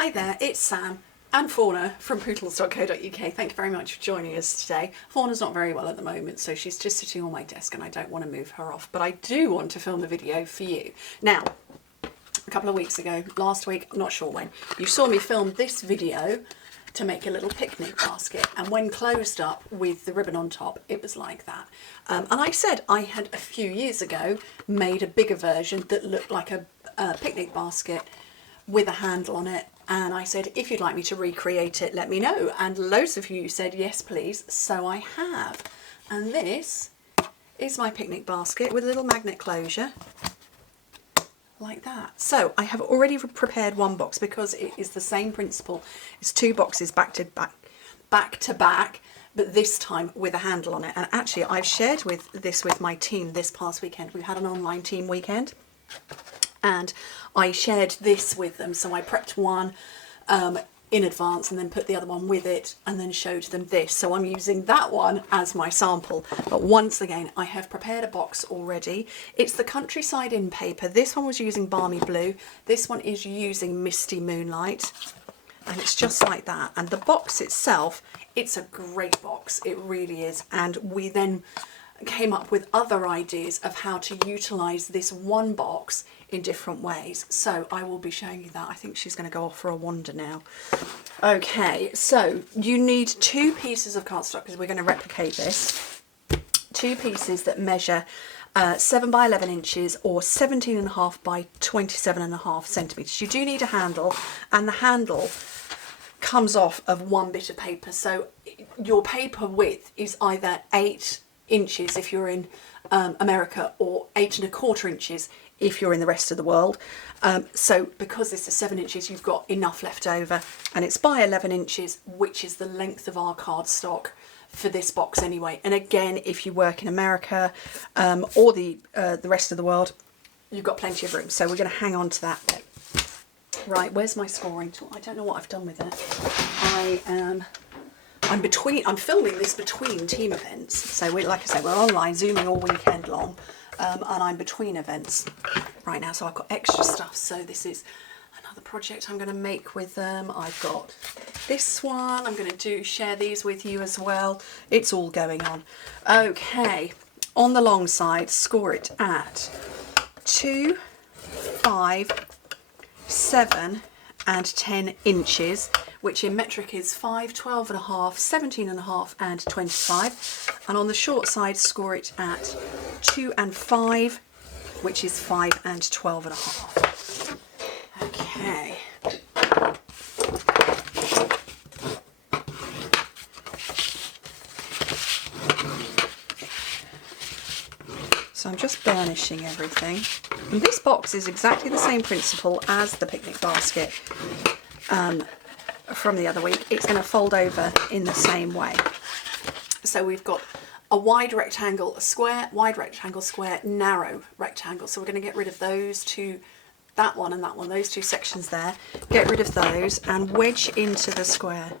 Hi there, it's Sam and Fauna from Pootles.co.uk. Thank you very much for joining us today. Fauna's not very well at the moment, so she's just sitting on my desk and I don't want to move her off, but I do want to film the video for you. Now, a couple of weeks ago, last week, I'm not sure when, you saw me film this video to make a little picnic basket, and when closed up with the ribbon on top, it was like that. And I said I had a few years ago made a bigger version that looked like a picnic basket with a handle on it, and I said if you'd like me to recreate it, let me know, and loads of you said yes please, so I have. And this is my picnic basket with a little magnet closure like that. So I have already prepared one box because it is the same principle. It's two boxes back to back, but this time with a handle on it. And actually I've shared this with my team this past weekend. We had an online team weekend and I shared this with them. So I prepped one in advance and then put the other one with it and then showed them this. So I'm using that one as my sample. But once again, I have prepared a box already. It's the Countryside In paper. This one was using Balmy Blue. This one is using Misty Moonlight. And it's just like that. And the box itself, it's a great box. It really is. And we then came up with other ideas of how to utilise this one box in different ways. So I will be showing you that. I think she's going to go off for a wander now. Okay, so you need two pieces of cardstock because we're going to replicate this. Two pieces that measure 7 by 11 inches or 17.5 by 27.5 centimetres. You do need a handle, and the handle comes off of one bit of paper. So your paper width is either 8 inches if you're in America, or 8¼ inches if you're in the rest of the world. So because this is 7 inches, you've got enough left over, and it's by 11 inches, which is the length of our cardstock for this box anyway. And again, if you work in America or the rest of the world, you've got plenty of room. So we're going to hang on to that bit. Right, where's my scoring tool? I don't know what I've done with it. I'm filming this between team events. So like I say, we're online, Zooming all weekend long. And I'm between events right now, so I've got extra stuff. So this is another project I'm going to make with them. I've got this one. I'm going to share these with you as well. It's all going on. Okay, on the long side, score it at 2, 5, 7 and 10 inches, which in metric is 5, 12.5, 17.5 and 25. And on the short side, score it at 2 and 5, which is 5 and 12.5. Okay. So I'm just burnishing everything. And this box is exactly the same principle as the picnic basket from the other week. It's going to fold over in the same way. So we've got a wide rectangle, a square, wide rectangle, square, narrow rectangle. So we're going to get rid of those two, that one and that one, those two sections there. Get rid of those and wedge into the square.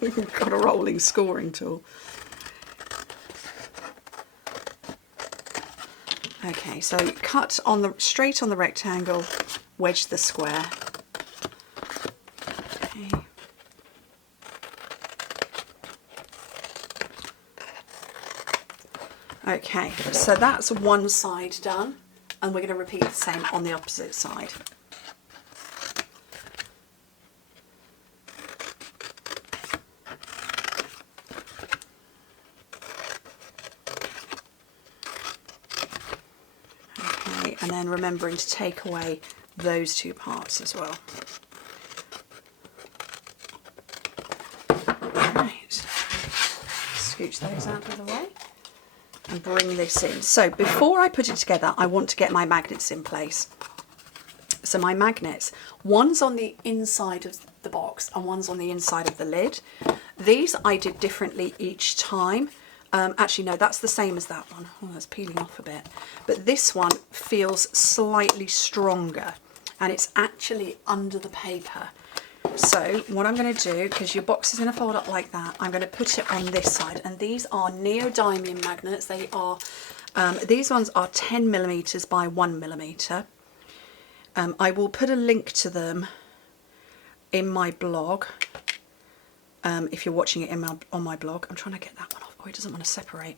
We've got a rolling scoring tool. Okay, so cut on the straight on the rectangle, wedge the square. Okay. Okay, so that's one side done, and we're going to repeat the same on the opposite side. Okay, and then remembering to take away those two parts as well. Right, scooch those out of the way and bring this in. So before I put it together, I want to get my magnets in place. So my magnets, one's on the inside of the box and one's on the inside of the lid. These I did differently each time. Actually no, that's the same as that one. Oh, that's peeling off a bit. But this one feels slightly stronger and it's actually under the paper. So what I'm going to do, because your box is going to fold up like that, I'm going to put it on this side, and these are neodymium magnets. They are these ones are 10mm by 1mm. I will put a link to them in my blog. If you're watching it on my blog. I'm trying to get that one off. Oh, it doesn't want to separate.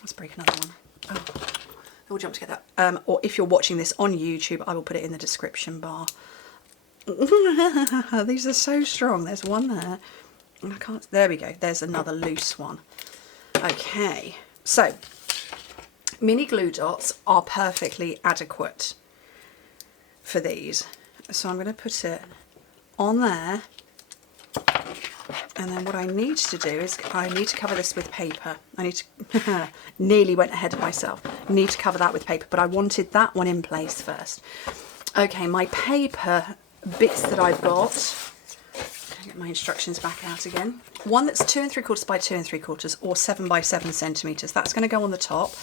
Let's break another one. Oh, they all jump together. Or if you're watching this on YouTube, I will put it in the description bar. These are so strong. There's one there. I can't. There we go. There's another loose one. Okay, so mini glue dots are perfectly adequate for these. So I'm going to put it on there, and then what I need to do is I need to cover this with paper. I need to nearly went ahead of myself. Need to cover that with paper, but I wanted that one in place first. Okay, my paper bits that I've got. Get my instructions back out again. One that's 2 3/4 by 2 3/4 or 7 by 7 centimeters. That's going to go on the top,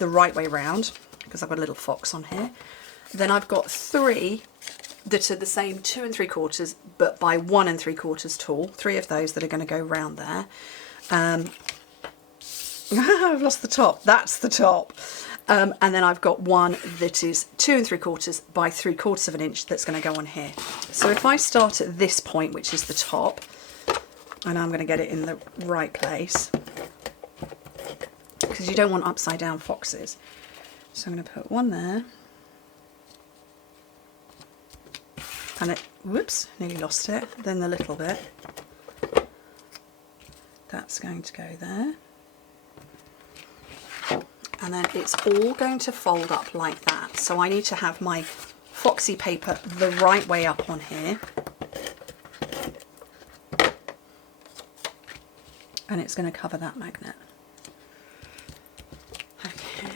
the right way round, because I've got a little fox on here. Then I've got 3 that are the same 2 3/4 but by 1 3/4 tall. 3 of those that are going to go round there. I've lost the top. That's the top. And then I've got one that is 2 3/4 by 3/4 of an inch that's going to go on here. So if I start at this point, which is the top, and I'm going to get it in the right place, because you don't want upside down foxes. So I'm going to put one there. And it, whoops, nearly lost it. Then the little bit. That's going to go there. And then it's all going to fold up like that. So I need to have my foxy paper the right way up on here. And it's going to cover that magnet. Okay.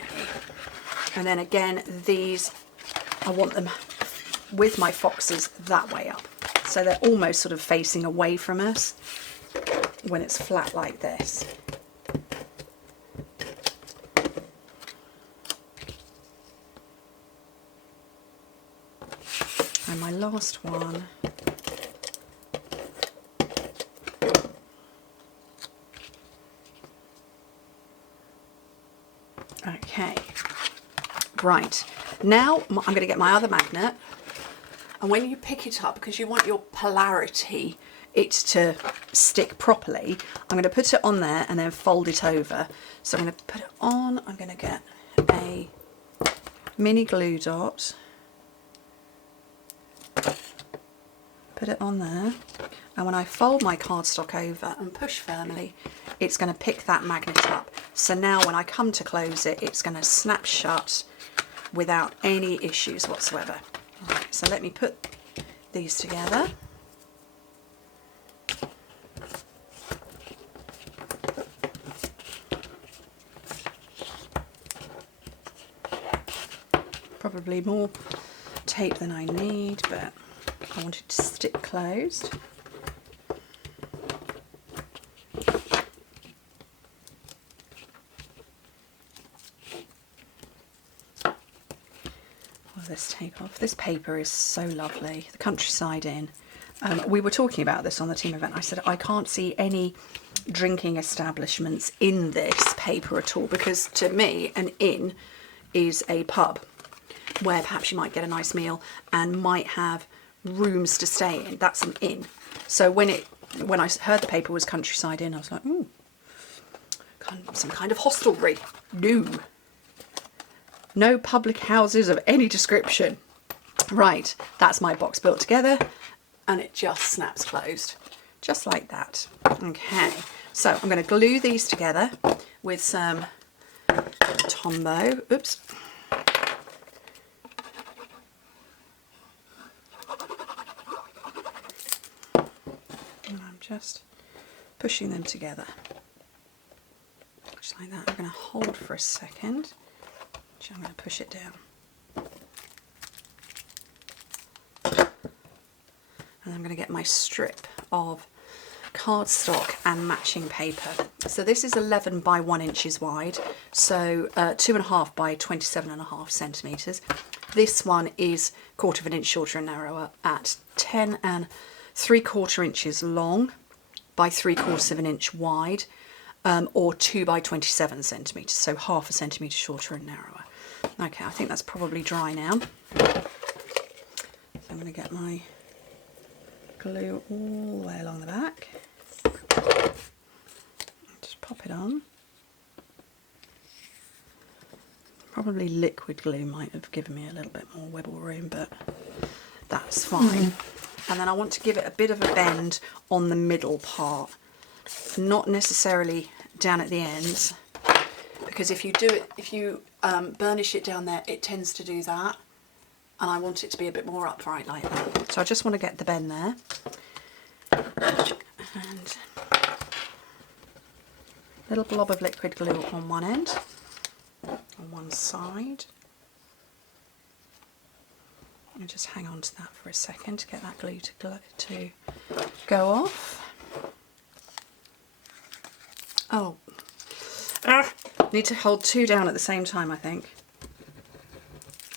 And then again, these, I want them with my foxes that way up. So they're almost sort of facing away from us when it's flat like this. And my last one, okay, right, now I'm going to get my other magnet, and when you pick it up, because you want your polarity, it to stick properly, I'm going to put it on there and then fold it over. So I'm going to put it on, I'm going to get a mini glue dot, put it on there, and when I fold my cardstock over and push firmly, it's going to pick that magnet up. So now when I come to close it, it's going to snap shut without any issues whatsoever. Right, so let me put these together. Probably more tape than I need, but I want it to stick closed. Pull this tape off. This paper is so lovely. The Countryside Inn. We were talking about this on the team event. I said I can't see any drinking establishments in this paper at all, because to me an inn is a pub where perhaps you might get a nice meal and might have rooms to stay in. That's an inn. So when I heard the paper was Countryside Inn, I was like, ooh, some kind of hostelry. No public houses of any description. Right, that's my box built together, and it just snaps closed, just like that. Okay, so I'm going to glue these together with some Tombow. Oops. And I'm just pushing them together, just like that. I'm going to hold for a second. I'm going to push it down. And I'm going to get my strip of cardstock and matching paper. So this is 11 by 1 inches wide, so 2.5 by 27.5 centimetres. This one is 1/4 of an inch shorter and narrower at 10 3/4 inches long by 3/4 of an inch wide, or 2 by 27 centimetres, so 1/2 centimetre shorter and narrower. Okay, I think that's probably dry now. I'm going to get my glue all the way along the back. Just pop it on. Probably liquid glue might have given me a little bit more wiggle room, but that's fine. And then I want to give it a bit of a bend on the middle part, not necessarily down at the ends, because if you do it, if you burnish it down there, it tends to do that, and I want it to be a bit more upright like that. So I just want to get the bend there, and a little blob of liquid glue on one end, on one side. And just hang on to that for a second to get that glue to go off. Oh, need to hold two down at the same time, I think.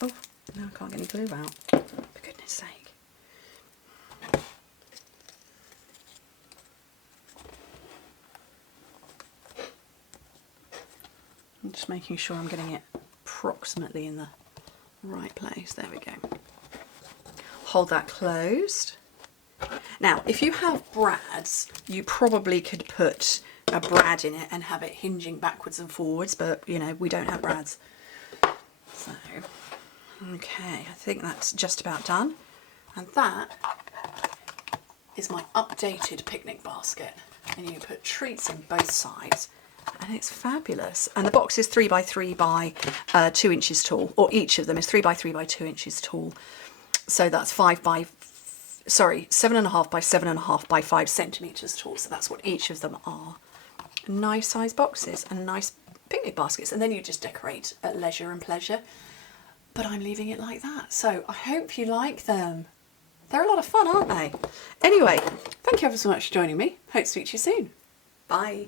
Oh, now I can't get any glue out, for goodness sake. I'm just making sure I'm getting it approximately in the right place. There we go. Hold that closed. Now, if you have brads, you probably could put a brad in it and have it hinging backwards and forwards, but you know, we don't have brads. So, okay, I think that's just about done. And that is my updated picnic basket. And you put treats in both sides, and it's fabulous. And the box is 3 by 3 by 2 inches tall, or each of them is 3 by 3 by 2 inches tall. So that's 7.5 by 7.5 by 5 centimetres tall. So that's what each of them are. Nice size boxes and nice picnic baskets. And then you just decorate at leisure and pleasure. But I'm leaving it like that. So I hope you like them. They're a lot of fun, aren't they? Anyway, thank you ever so much for joining me. Hope to speak to you soon. Bye.